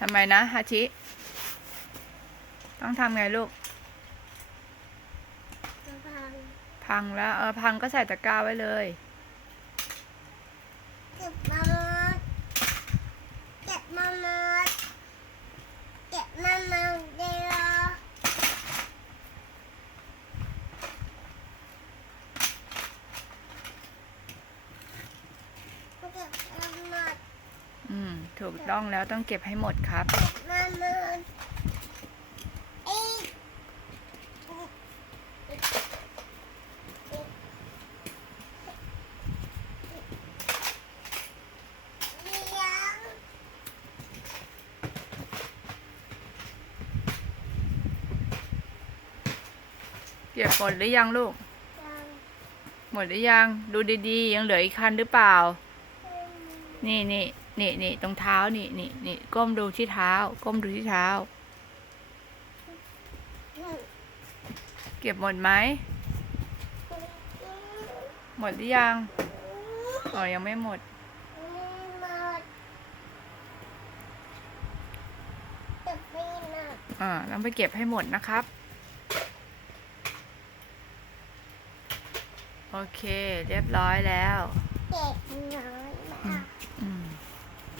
ทำไมนะฮาชิ ต้องทำไงลูกพังพังแล้ว เออ พังก็ใส่ตะกร้าไว้เลย เก็บมามดเก็บมามดเก็บมาหมดเดียวเก็บมาหมด อืม ถูกต้องแล้วต้องเก็บให้หมดครับ มามดอีกเลี้ยเก็บหมดหรือยังลูกจังหมดหรือยัง ดูดีๆ ยังเหลืออีกคันหรือเปล่า นี่นี่ นี่นี่ตรงเท้านี่นี่นี่ก้มดูที่เท้า ก้มดูที่เท้า เก็บหมดไหม หมดหรือยังอ๋อยังไม่หมดหมดจะปีนอะอ่าต้องไปเก็บให้หมดนะครับ โอเค เรียบร้อยแล้ว เก็บหน่อย